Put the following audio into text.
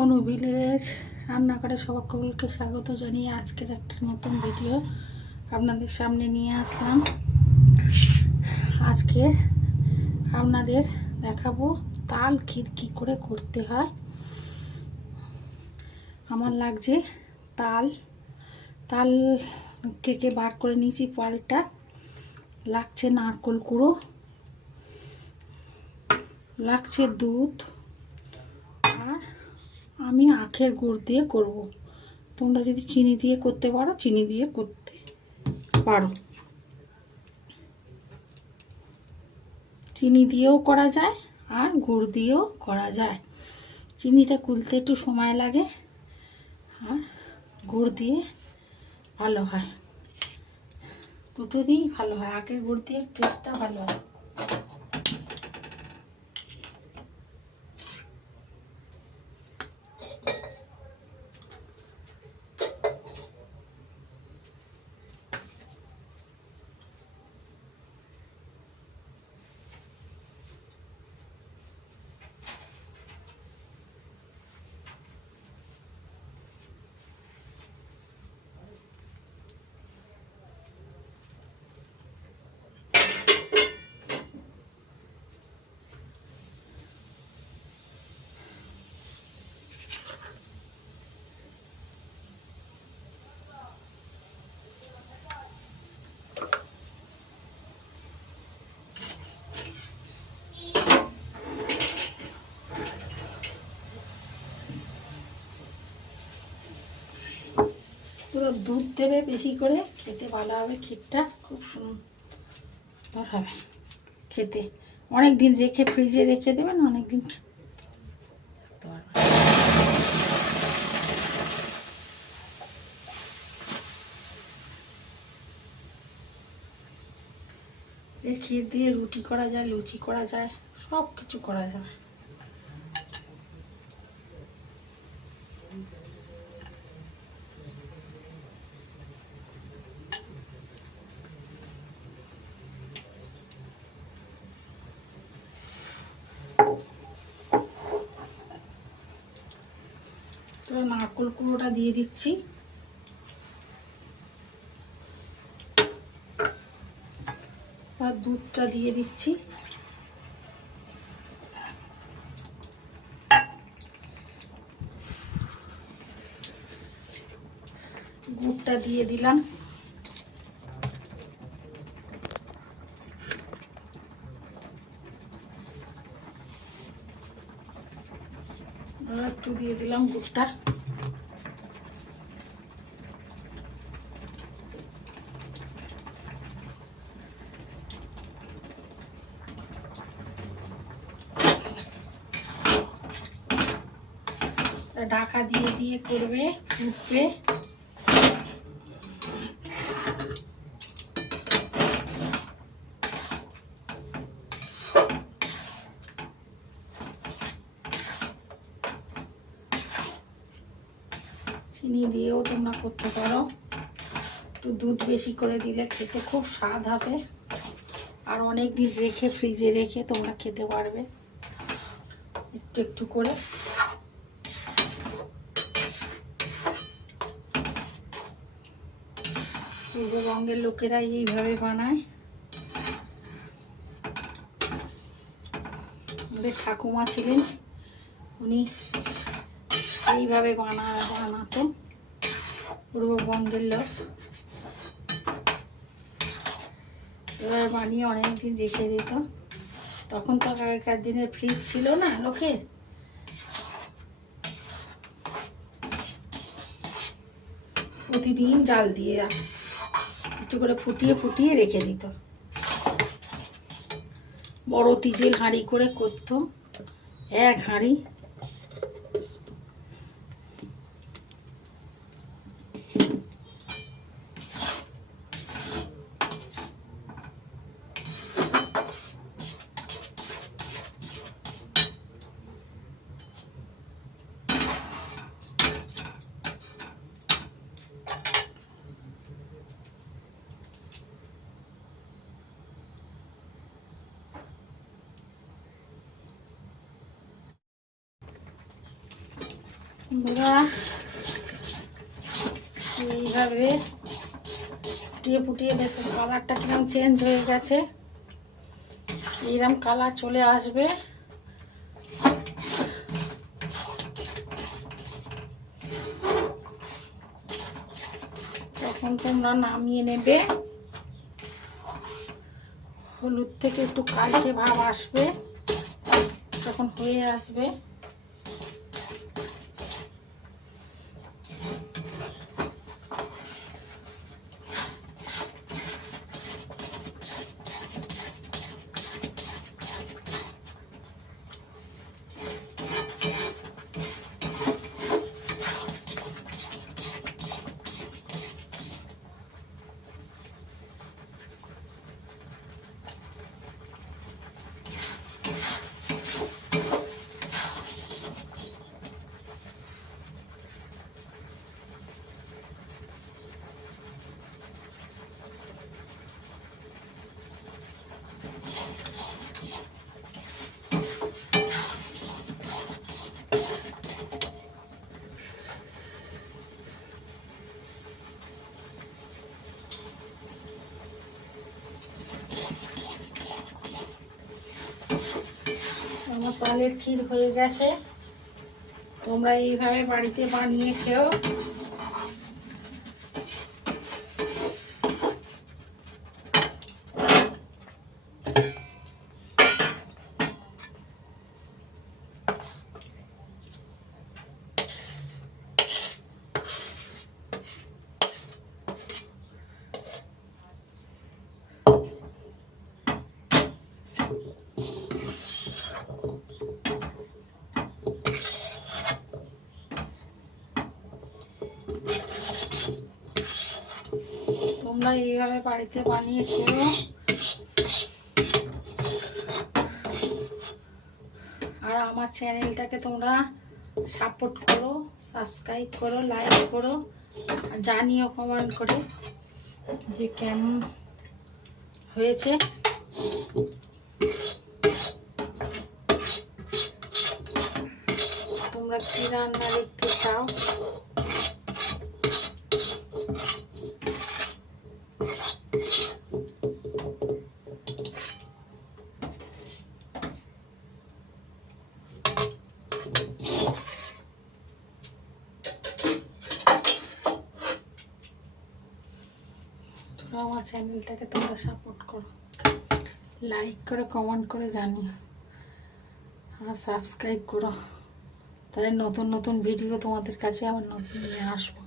অনু village রান্নাঘরে সকলকে স্বাগত জানিয়ে আজকের একটা নতুন ভিডিও আপনাদের সামনে নিয়ে আসলাম। আজকে আপনাদের দেখাবো তাল ক্ষীর কী করে করতে হয়। আমার লাগছে তাল তাল কেকে বার করে নিয়েছি পালটা। লাগছে নারকোল কুড়ো, লাগছে দুধ আমি আখের গুড় দিয়ে করব। তোমরা যদি চিনি দিয়ে করতে পারো, চিনি দিয়ে করতে পারো। চিনি দিয়েও করা যায় আর গুড় দিয়েও করা যায়। চিনিটা কুলতে একটু সময় লাগে আর গুড় দিয়ে ভালো হয়। দুটো দিয়েই ভালো হয়, আখের গুড় দিয়ে টেস্টটা ভালো হয়। পুরো দুধ দেবে বেশি করে, খেতে ভালো হবে ক্ষীরটা, খুব সুন্দর হবে খেতে অনেক দিন রেখে ফ্রিজে রেখে দেবেন অনেক দিন। এই ক্ষীর দিয়ে রুটি করা যায়, লুচি করা যায় সব কিছু করা যায় তো নারকোল কুড়োটা দিয়ে দিচ্ছি। আর দুধটা দিয়ে দিচ্ছি। গুড়টা দিয়ে দিলাম আর একটু দিয়ে দিলাম গুড়টা ঢাকা দিয়ে দিয়ে করবে ফুটবে চিনি দিয়েও তোমরা করতে পারো। একটু দুধ বেশি করে দিলে খেতে খুব স্বাদ হবে। আর অনেক দিন রেখে, ফ্রিজে রেখে তোমরা খেতে পারবে। একটু একটু করে। পূর্ববঙ্গের লোকেরা এইভাবে বানায়। আমাদের ঠাকুমা ছিলেন, উনি এইভাবে বানা, বানাতো। পূর্ববঙ্গের লোক। এবার বানিয়ে অনেক দিন রেখে দিত। তখন তো আগেকার দিনের ফ্রিজ ছিল না লোকে প্রতিদিন জাল দিয়ে একটু করে ফুটিয়ে ফুটিয়ে রেখে দিত। বড় তিজেল হাঁড়ি করে করতো। এক হাঁড়ি বন্ধুরা, এইভাবে ফুটিয়ে ফুটিয়ে দেখুন কালারটা কীরকম চেঞ্জ হয়ে গেছে। এইরকম কালার চলে আসবে। তখন তোমরা নামিয়ে নেবে। হলুদ থেকে একটু কালচে ভাব আসবে, তখন হয়ে আসবে। আমার পালের ক্ষীর হয়ে গেছে। তোমরা এইভাবে বাড়িতে বানিয়ে খেও। তোমরা এইভাবে বাড়িতে বানিয়ে খেও আর আমার চ্যানেলটাকে তোমরা সাপোর্ট করো, সাবস্ক্রাইব করো, লাইক করো জানিও কমেন্ট করে যে কেমন হয়েছে। তোমরা কি রান্না দেখতে চাও? তোমরা আমার চ্যানেলটাকে তোমরা সাপোর্ট করো। লাইক করে কমেন্ট করে জানিও। আর সাবস্ক্রাইব করো। তাহলে নতুন নতুন ভিডিও তোমাদের কাছে আবার নতুন নিয়ে আসব।